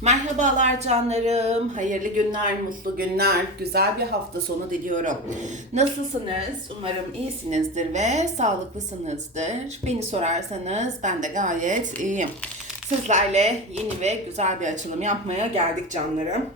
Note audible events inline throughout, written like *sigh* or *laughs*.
Merhabalar canlarım. Hayırlı günler, mutlu günler, güzel bir hafta sonu diliyorum. Nasılsınız? Umarım iyisinizdir ve sağlıklısınızdır. Beni sorarsanız ben de gayet iyiyim. Sizlerle yeni ve güzel bir açılım yapmaya geldik canlarım.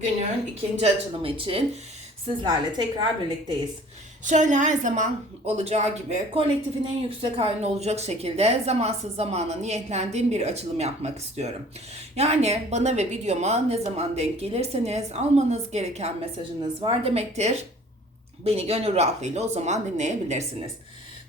Günün ikinci açılımı için sizlerle tekrar birlikteyiz. Şöyle her zaman olacağı gibi kolektifin en yüksek halinde olacak şekilde zamansız zamana niyetlendiğim bir açılım yapmak istiyorum. Yani bana ve videoma ne zaman denk gelirseniz almanız gereken mesajınız var demektir. Beni gönül rahatlığıyla o zaman dinleyebilirsiniz.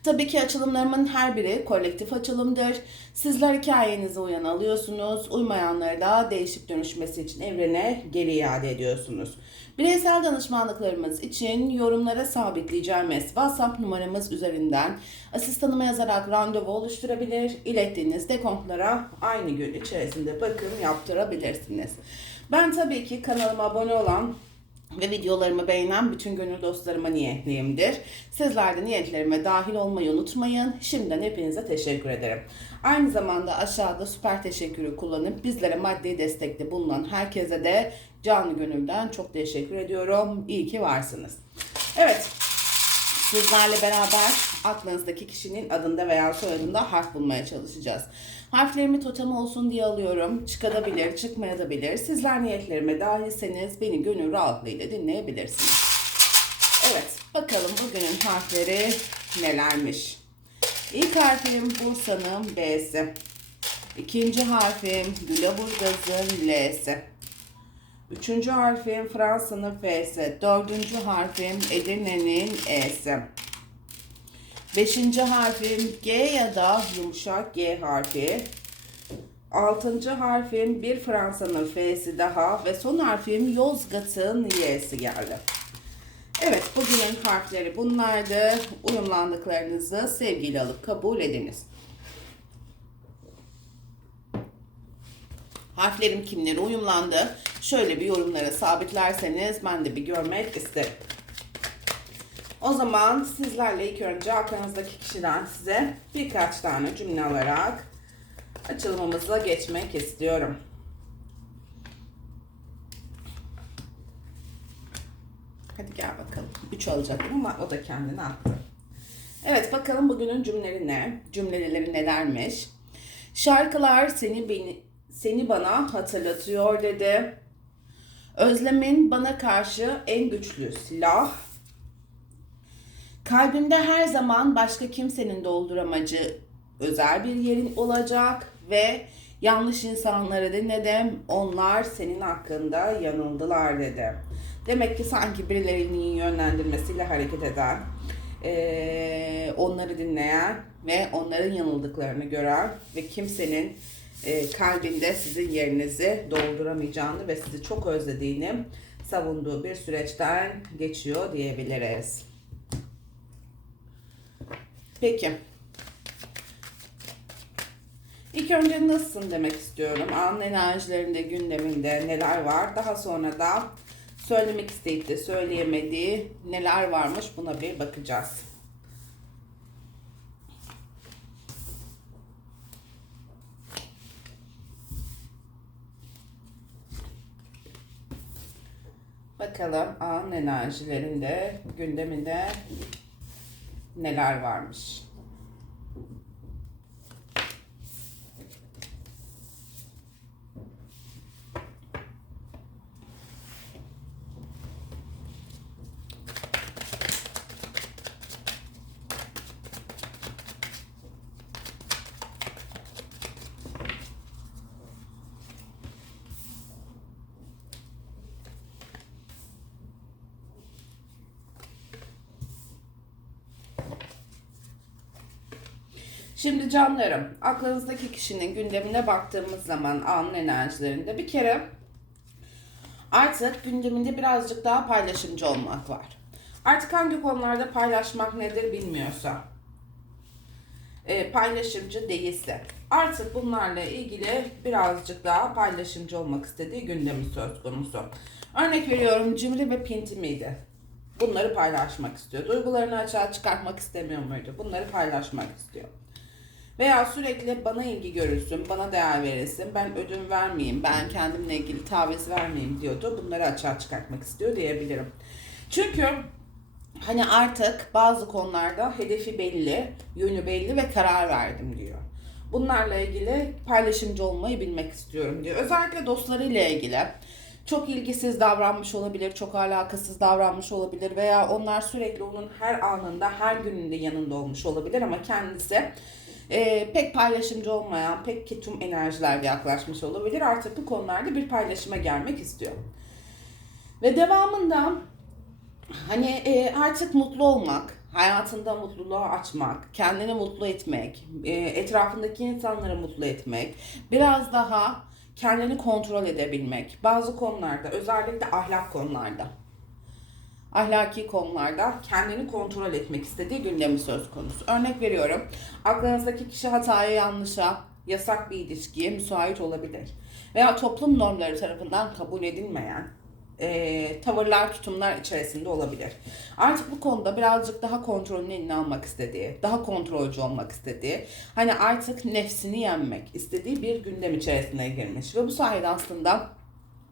Tabii ki açılımlarımın her biri kolektif açılımdır. Sizler hikayenize uyan alıyorsunuz. Uymayanları da değişip dönüşmesi için evrene geri iade ediyorsunuz. Bireysel danışmanlıklarımız için yorumlara sabitleyeceğimiz WhatsApp numaramız üzerinden asistanıma yazarak randevu oluşturabilir. İlettiğiniz dekontlara aynı gün içerisinde bakım yaptırabilirsiniz. Ben tabii ki kanalıma abone olan ve videolarımı beğenen bütün gönül dostlarıma niyetliyimdir. Sizler de niyetlerime dahil olmayı unutmayın. Şimdiden hepinize teşekkür ederim. Aynı zamanda aşağıda süper teşekkürü kullanıp bizlere maddi destekte bulunan herkese de canı gönülden çok teşekkür ediyorum. İyi ki varsınız. Evet, Sizlerle beraber aklınızdaki kişinin adında veya soyadında harf bulmaya çalışacağız. Harflerimi totem olsun diye alıyorum. Çıkabilir, çıkmayabilir. Sizler niyetlerime dahilseniz beni gönül rahatlığıyla dinleyebilirsiniz. Evet, bakalım bugünün harfleri nelermiş. İlk harfim Bursa'nın B'si. İkinci harfim Güleburgaz'ın L'si. Üçüncü harfim Fransa'nın F'si. Dördüncü harfim Edirne'nin E'si. Beşinci harfim G ya da yumuşak G harfi. Altıncı harfim bir Fransa'nın F'si daha ve son harfim Yozgat'ın Y'si geldi. Evet bugünün harfleri bunlardı. Uyumlandıklarınızı sevgiyle alıp kabul ediniz. Harflerim kimlere uyumlandı? Şöyle bir yorumlara sabitlerseniz ben de bir görmek isterim. O zaman sizlerle ilk önce aklınızdaki kişiden size birkaç tane cümle alarak açılımımıza geçmek istiyorum. Hadi gel bakalım. 3 alacaktım ama o da kendini attı. Evet bakalım bugünün cümleleri ne? Cümleleri nelermiş? Şarkılar seni beni seni bana hatırlatıyor dedi. Özlemin bana karşı en güçlü silah. Kalbimde her zaman başka kimsenin dolduramacı özel bir yerin olacak ve yanlış insanları dinledim. Onlar senin hakkında yanıldılar dedi. Demek ki sanki birilerinin yönlendirmesiyle hareket eden, onları dinleyen ve onların yanıldıklarını gören ve kimsenin kalbinde sizin yerinizi dolduramayacağını ve sizi çok özlediğini savunduğu bir süreçten geçiyor diyebiliriz. Peki. İlk önce nasılsın demek istiyorum. Anın enerjilerinde, gündeminde neler var. Daha sonra da söylemek isteyip de söyleyemediği neler varmış buna bir bakacağız. Bakalım an enerjilerinde, gündeminde neler varmış. Şimdi canlarım, aklınızdaki kişinin gündemine baktığımız zaman anın enerjilerinde bir kere artık gündeminde birazcık daha paylaşımcı olmak var. Artık hangi konularda paylaşmak nedir bilmiyorsa, e, paylaşımcı değilse, artık bunlarla ilgili birazcık daha paylaşımcı olmak istediği gündemi söz konusu. Örnek veriyorum cimri ve pinti miydi? Bunları paylaşmak istiyor. Duygularını açığa çıkartmak istemiyor muydu? Bunları paylaşmak istiyor. Veya sürekli bana ilgi görülsün, bana değer verilsin, ben ödün vermeyeyim, ben kendimle ilgili taviz vermeyeyim diyordu. Bunları açığa çıkartmak istiyor diyebilirim. Çünkü hani artık bazı konularda hedefi belli, yönü belli ve karar verdim diyor. Bunlarla ilgili paylaşımcı olmayı bilmek istiyorum diyor. Özellikle dostlarıyla ilgili çok ilgisiz davranmış olabilir, çok alakasız davranmış olabilir veya onlar sürekli onun her anında, her gününde yanında olmuş olabilir ama kendisi e, pek paylaşımcı olmayan, pek ketum enerjilerle yaklaşmış olabilir. Artık bu konularda bir paylaşıma gelmek istiyor. Ve devamında hani e, artık mutlu olmak, hayatında mutluluğa açmak, kendini mutlu etmek, e, etrafındaki insanları mutlu etmek, biraz daha kendini kontrol edebilmek. Bazı konularda, özellikle ahlak konularda, ahlaki konularda kendini kontrol etmek istediği gündemi söz konusu. Örnek veriyorum, aklınızdaki kişi hataya, yanlışa, yasak bir ilişkiye müsait olabilir. Veya toplum normları tarafından kabul edilmeyen e, tavırlar, tutumlar içerisinde olabilir. Artık bu konuda birazcık daha kontrolünü eline almak istediği, daha kontrolcü olmak istediği, hani artık nefsini yenmek istediği bir gündem içerisine girmiş. Ve bu sayede aslında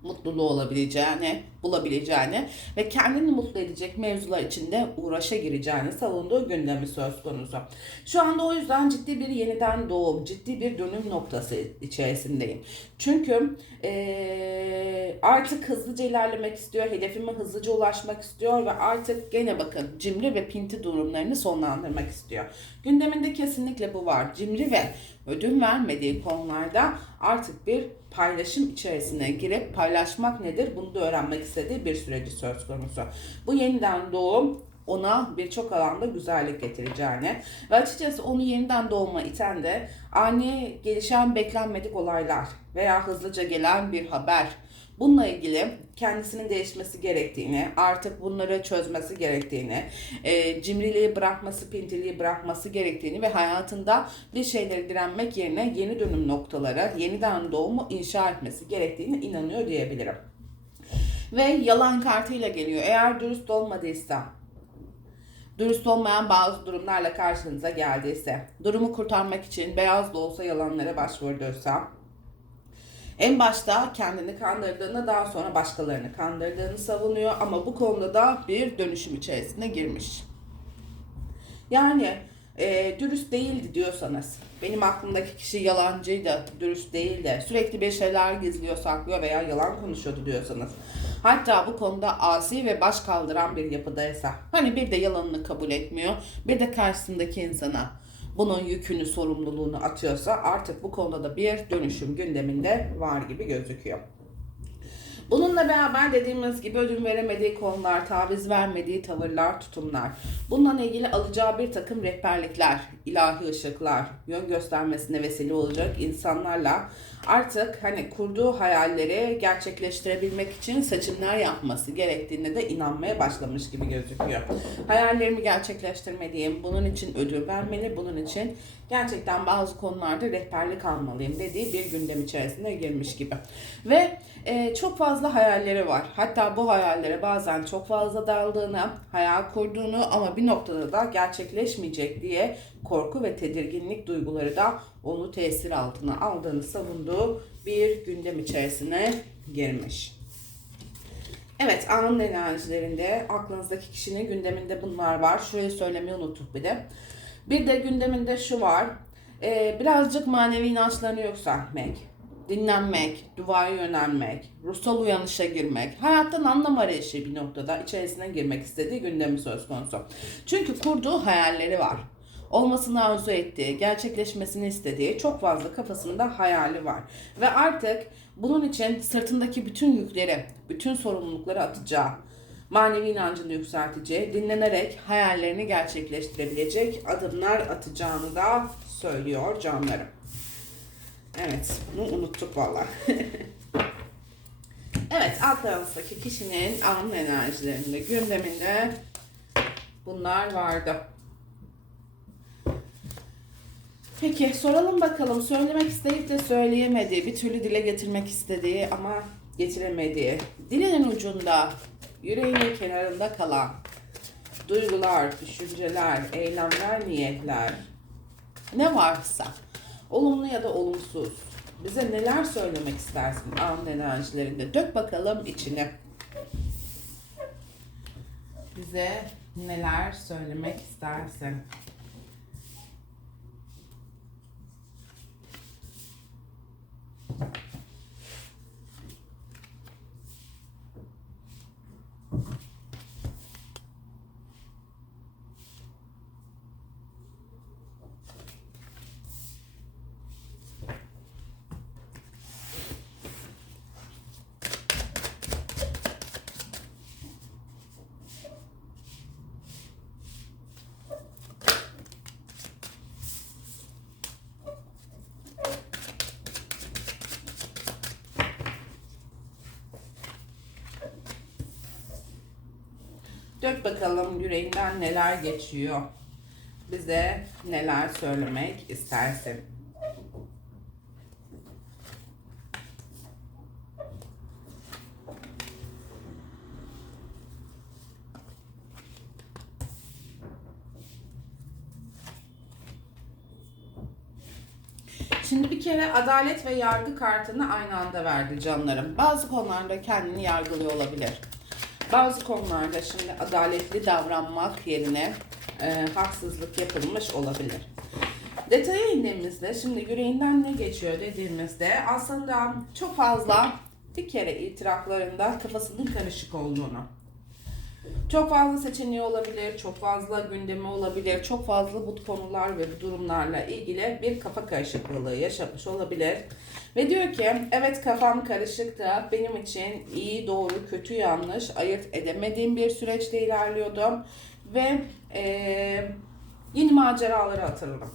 mutluluğu olabileceğini, bulabileceğini ve kendini mutlu edecek mevzular içinde uğraşa gireceğini savunduğu gündemi söz konusu. Şu anda o yüzden ciddi bir yeniden doğum, ciddi bir dönüm noktası içerisindeyim. Çünkü ee, artık hızlıca ilerlemek istiyor, hedefime hızlıca ulaşmak istiyor ve artık gene bakın cimri ve pinti durumlarını sonlandırmak istiyor. Gündeminde kesinlikle bu var. Cimri ve ödün vermediği konularda artık bir paylaşım içerisine girip paylaşmak nedir bunu da öğrenmek istediği bir süreci söz konusu. Bu yeniden doğum ona birçok alanda güzellik getireceğini ve açıkçası onu yeniden doğuma iten de ani gelişen beklenmedik olaylar veya hızlıca gelen bir haber Bununla ilgili kendisinin değişmesi gerektiğini, artık bunları çözmesi gerektiğini, e, cimriliği bırakması, pintiliği bırakması gerektiğini ve hayatında bir şeyleri direnmek yerine yeni dönüm noktalara, yeniden doğumu inşa etmesi gerektiğini inanıyor diyebilirim. Ve yalan kartıyla geliyor. Eğer dürüst olmadıysa, dürüst olmayan bazı durumlarla karşınıza geldiyse, durumu kurtarmak için beyaz da olsa yalanlara başvurduysa, en başta kendini kandırdığını daha sonra başkalarını kandırdığını savunuyor ama bu konuda da bir dönüşüm içerisine girmiş. Yani e, dürüst değildi diyorsanız, benim aklımdaki kişi yalancıydı, dürüst değildi, sürekli bir şeyler gizliyor, saklıyor veya yalan konuşuyordu diyorsanız, hatta bu konuda asi ve baş kaldıran bir yapıdaysa, hani bir de yalanını kabul etmiyor, bir de karşısındaki insana bunun yükünü, sorumluluğunu atıyorsa artık bu konuda da bir dönüşüm gündeminde var gibi gözüküyor. Bununla beraber dediğimiz gibi ödün veremediği konular, taviz vermediği tavırlar, tutumlar. Bununla ilgili alacağı bir takım rehberlikler, ilahi ışıklar, yön göstermesine vesile olacak insanlarla artık hani kurduğu hayalleri gerçekleştirebilmek için seçimler yapması gerektiğine de inanmaya başlamış gibi gözüküyor. Hayallerimi gerçekleştirmeliyim, bunun için ödül vermeli, bunun için gerçekten bazı konularda rehberlik almalıyım dediği bir gündem içerisine girmiş gibi. Ve e, çok fazla hayalleri var. Hatta bu hayallere bazen çok fazla daldığını, hayal kurduğunu ama bir noktada da gerçekleşmeyecek diye korku ve tedirginlik duyguları da onu tesir altına aldığını savunduğu bir gündem içerisine girmiş. Evet, anın enerjilerinde aklınızdaki kişinin gündeminde bunlar var. Şurayı söylemeyi unuttuk bir de. Bir de gündeminde şu var. Ee, birazcık manevi inançlarını yükseltmek, dinlenmek, duaya yönelmek, ruhsal uyanışa girmek, hayattan anlam arayışı bir noktada içerisine girmek istediği gündemi söz konusu. Çünkü kurduğu hayalleri var. Olmasını arzu ettiği, gerçekleşmesini istediği çok fazla kafasında hayali var. Ve artık bunun için sırtındaki bütün yükleri, bütün sorumlulukları atacağı, manevi inancını yükselteceği, dinlenerek hayallerini gerçekleştirebilecek adımlar atacağını da söylüyor canlarım. Evet, bunu unuttuk valla. *laughs* evet, alt kişinin anın enerjilerinde, gündeminde bunlar vardı. Peki soralım bakalım söylemek isteyip de söyleyemediği, bir türlü dile getirmek istediği ama getiremediği, dilinin ucunda, yüreğinin kenarında kalan duygular, düşünceler, eylemler, niyetler ne varsa Olumlu ya da olumsuz. Bize neler söylemek istersin an enerjilerinde? Dök bakalım içine. Bize neler söylemek istersin? Dök bakalım yüreğinden neler geçiyor. Bize neler söylemek istersin? Şimdi bir kere adalet ve yargı kartını aynı anda verdi canlarım. Bazı konularda kendini yargılıyor olabilir. Bazı konularda şimdi adaletli davranmak yerine e, haksızlık yapılmış olabilir. Detaya indiğimizde şimdi yüreğinden ne geçiyor dediğimizde aslında çok fazla bir kere itiraflarında kafasının karışık olduğunu. Çok fazla seçeneği olabilir, çok fazla gündemi olabilir, çok fazla bu konular ve bu durumlarla ilgili bir kafa karışıklığı yaşamış olabilir. Ve diyor ki evet kafam karışık da benim için iyi, doğru, kötü, yanlış ayırt edemediğim bir süreçte ilerliyordum. Ve eee yeni maceralara atıldım.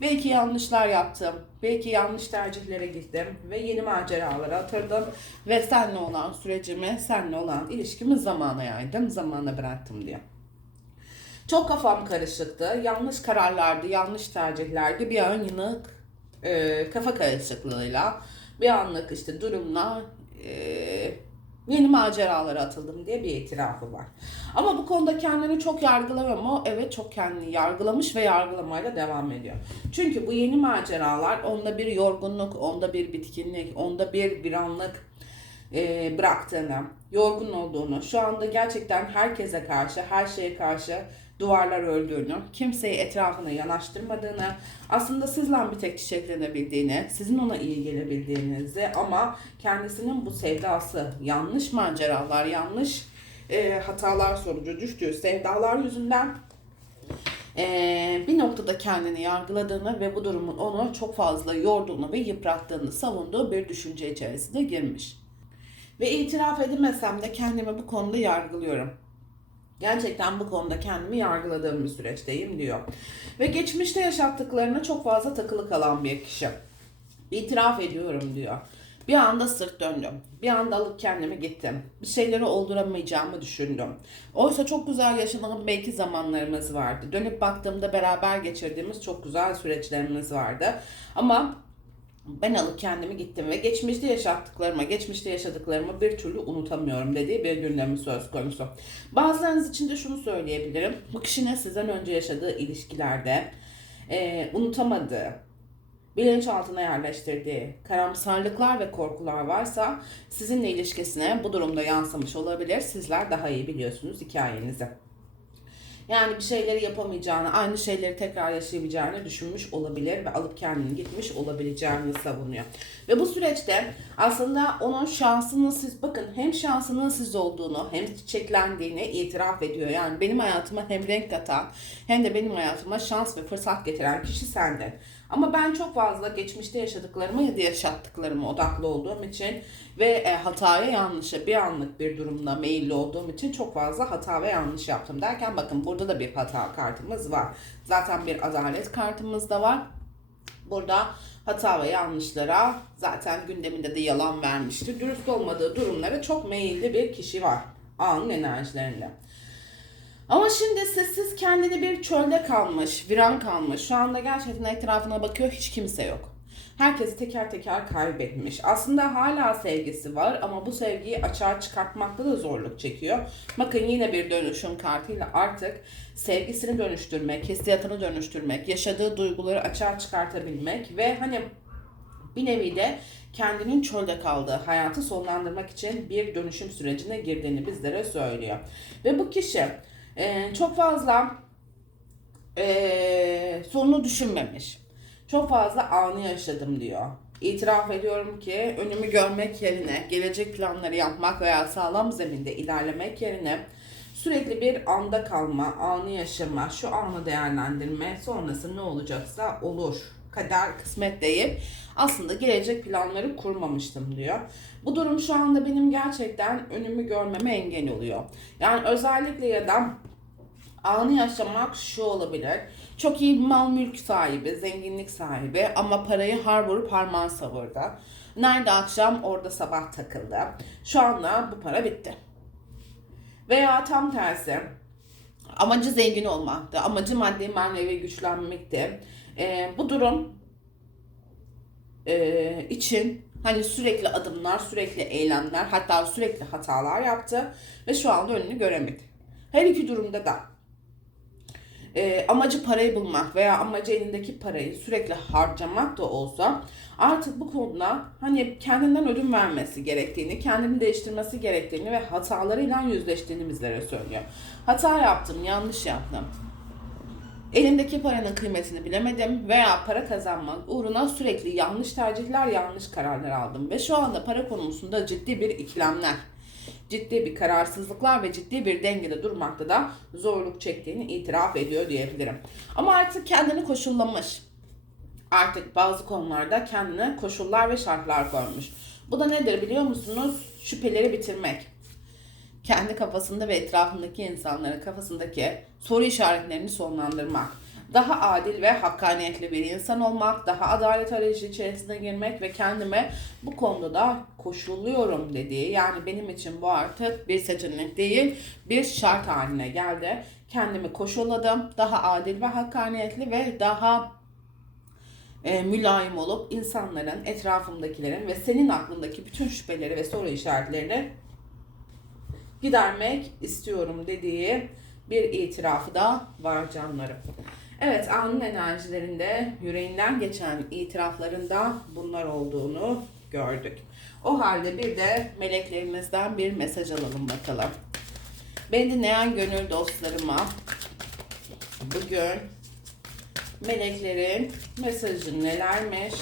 Belki yanlışlar yaptım. Belki yanlış tercihlere gittim ve yeni maceralara atırdım ve seninle olan sürecimi, seninle olan ilişkimi zamana yaydım, zamana bıraktım diyor. Çok kafam karışıktı. Yanlış kararlardı, yanlış tercihlerdi. Bir anlık e, kafa karışıklığıyla, bir anlık işte durumla e, yeni maceralara atıldım diye bir itirafı var. Ama bu konuda kendini çok yargılamıyor mu? Evet çok kendini yargılamış ve yargılamayla devam ediyor. Çünkü bu yeni maceralar onda bir yorgunluk, onda bir bitkinlik, onda bir bir anlık e, bıraktığını, yorgun olduğunu, şu anda gerçekten herkese karşı, her şeye karşı duvarlar öldüğünü, kimseyi etrafına yanaştırmadığını, aslında sizle bir tek çiçeklenebildiğini, sizin ona iyi gelebildiğinizi ama kendisinin bu sevdası, yanlış maceralar, yanlış e, hatalar sonucu düştüğü sevdalar yüzünden e, bir noktada kendini yargıladığını ve bu durumun onu çok fazla yorduğunu ve yıprattığını savunduğu bir düşünce içerisine girmiş. Ve itiraf edemesem de kendimi bu konuda yargılıyorum. Gerçekten bu konuda kendimi yargıladığım bir süreçteyim diyor. Ve geçmişte yaşattıklarına çok fazla takılı kalan bir kişi. İtiraf ediyorum diyor. Bir anda sırt döndüm. Bir anda alıp kendimi gittim. Bir şeyleri olduramayacağımı düşündüm. Oysa çok güzel yaşanan belki zamanlarımız vardı. Dönüp baktığımda beraber geçirdiğimiz çok güzel süreçlerimiz vardı. Ama ben alıp kendimi gittim ve geçmişte yaşattıklarıma, geçmişte yaşadıklarımı bir türlü unutamıyorum dediği bir gündemi söz konusu. Bazılarınız için de şunu söyleyebilirim. Bu kişinin sizden önce yaşadığı ilişkilerde e, unutamadığı, bilinçaltına yerleştirdiği karamsarlıklar ve korkular varsa sizinle ilişkisine bu durumda yansımış olabilir. Sizler daha iyi biliyorsunuz hikayenizi. Yani bir şeyleri yapamayacağını, aynı şeyleri tekrar yaşayamayacağını düşünmüş olabilir ve alıp kendini gitmiş olabileceğini savunuyor. Ve bu süreçte aslında onun şansının siz bakın hem şansının siz olduğunu hem çiçeklendiğini itiraf ediyor. Yani benim hayatıma hem renk katan hem de benim hayatıma şans ve fırsat getiren kişi sendin. Ama ben çok fazla geçmişte yaşadıklarımı ya da yaşattıklarıma odaklı olduğum için ve e, hataya yanlışa bir anlık bir durumda meyilli olduğum için çok fazla hata ve yanlış yaptım derken bakın burada da bir hata kartımız var. Zaten bir adalet kartımız da var. Burada hata ve yanlışlara zaten gündeminde de yalan vermişti. Dürüst olmadığı durumlara çok meyilli bir kişi var. Anın enerjilerinde. Ama şimdi sessiz kendini bir çölde kalmış, viran kalmış. Şu anda gerçekten etrafına bakıyor hiç kimse yok. Herkesi teker teker kaybetmiş. Aslında hala sevgisi var ama bu sevgiyi açığa çıkartmakta da zorluk çekiyor. Bakın yine bir dönüşüm kartıyla artık sevgisini dönüştürmek, hissiyatını dönüştürmek, yaşadığı duyguları açığa çıkartabilmek ve hani bir nevi de kendinin çölde kaldığı hayatı sonlandırmak için bir dönüşüm sürecine girdiğini bizlere söylüyor. Ve bu kişi e, çok fazla e, sonunu düşünmemiş. Çok fazla anı yaşadım diyor. İtiraf ediyorum ki önümü görmek yerine gelecek planları yapmak veya sağlam zeminde ilerlemek yerine sürekli bir anda kalma, anı yaşama, şu anı değerlendirme, sonrası ne olacaksa olur. Kader, kısmet deyip aslında gelecek planları kurmamıştım diyor. Bu durum şu anda benim gerçekten önümü görmeme engel oluyor. Yani özellikle ya da anı yaşamak şu olabilir. Çok iyi mal mülk sahibi, zenginlik sahibi ama parayı har vurup harman savurdu. Nerede akşam orada sabah takıldı. Şu anda bu para bitti. Veya tam tersi amacı zengin olmaktı. Amacı maddi manevi güçlenmekti. Ee, bu durum e, için hani sürekli adımlar, sürekli eylemler, hatta sürekli hatalar yaptı ve şu anda önünü göremedi. Her iki durumda da e, amacı parayı bulmak veya amacı elindeki parayı sürekli harcamak da olsa artık bu konuda hani kendinden ödün vermesi gerektiğini, kendini değiştirmesi gerektiğini ve hatalarıyla yüzleştiğini bizlere söylüyor. Hata yaptım, yanlış yaptım. Elimdeki paranın kıymetini bilemedim veya para kazanmak uğruna sürekli yanlış tercihler, yanlış kararlar aldım. Ve şu anda para konusunda ciddi bir ikilemler, ciddi bir kararsızlıklar ve ciddi bir dengede durmakta da zorluk çektiğini itiraf ediyor diyebilirim. Ama artık kendini koşullamış. Artık bazı konularda kendine koşullar ve şartlar koymuş. Bu da nedir biliyor musunuz? Şüpheleri bitirmek kendi kafasında ve etrafındaki insanların kafasındaki soru işaretlerini sonlandırmak. Daha adil ve hakkaniyetli bir insan olmak, daha adalet arayışı içerisine girmek ve kendime bu konuda da koşuluyorum dediği yani benim için bu artık bir seçenek değil bir şart haline geldi. Kendimi koşulladım, daha adil ve hakkaniyetli ve daha e, mülayim olup insanların, etrafımdakilerin ve senin aklındaki bütün şüpheleri ve soru işaretlerini gidermek istiyorum dediği bir itirafı da var canlarım. Evet anın enerjilerinde yüreğinden geçen itiraflarında bunlar olduğunu gördük. O halde bir de meleklerimizden bir mesaj alalım bakalım. Beni dinleyen gönül dostlarıma bugün meleklerin mesajı nelermiş?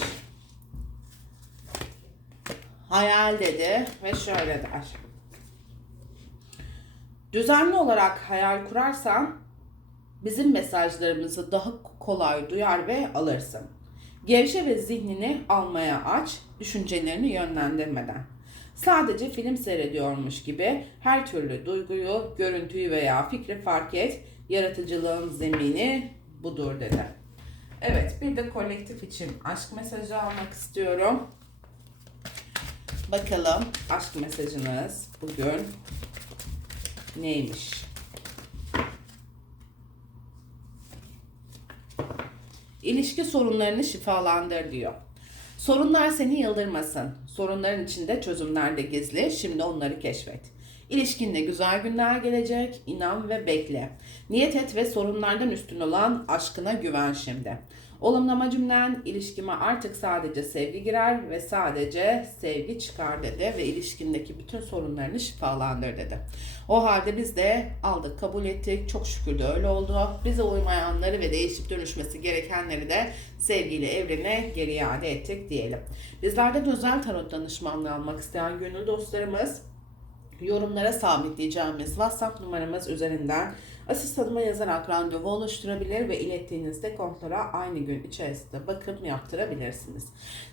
Hayal dedi ve şöyle der. Düzenli olarak hayal kurarsan bizim mesajlarımızı daha kolay duyar ve alırsın. Gevşe ve zihnini almaya aç, düşüncelerini yönlendirmeden. Sadece film seyrediyormuş gibi her türlü duyguyu, görüntüyü veya fikri fark et. Yaratıcılığın zemini budur dedi. Evet, bir de kolektif için aşk mesajı almak istiyorum. Bakalım aşk mesajınız bugün neymiş? İlişki sorunlarını şifalandır diyor. Sorunlar seni yıldırmasın. Sorunların içinde çözümler de gizli. Şimdi onları keşfet. İlişkinde güzel günler gelecek. İnan ve bekle. Niyet et ve sorunlardan üstün olan aşkına güven şimdi. Olumlama cümlen ilişkime artık sadece sevgi girer ve sadece sevgi çıkar dedi ve ilişkindeki bütün sorunlarını şifalandır dedi. O halde biz de aldık, kabul ettik. Çok şükür de öyle oldu. Bize uymayanları ve değişip dönüşmesi gerekenleri de sevgiyle evrene geri iade ettik diyelim. Bizlerden özel tarot danışmanlığı almak isteyen gönül dostlarımız yorumlara sabitleyeceğimiz WhatsApp numaramız üzerinden asistanıma yazarak randevu oluşturabilir ve ilettiğiniz dekontlara aynı gün içerisinde bakım yaptırabilirsiniz.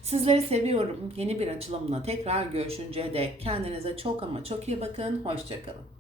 Sizleri seviyorum. Yeni bir açılımla tekrar görüşünceye dek kendinize çok ama çok iyi bakın. Hoşçakalın.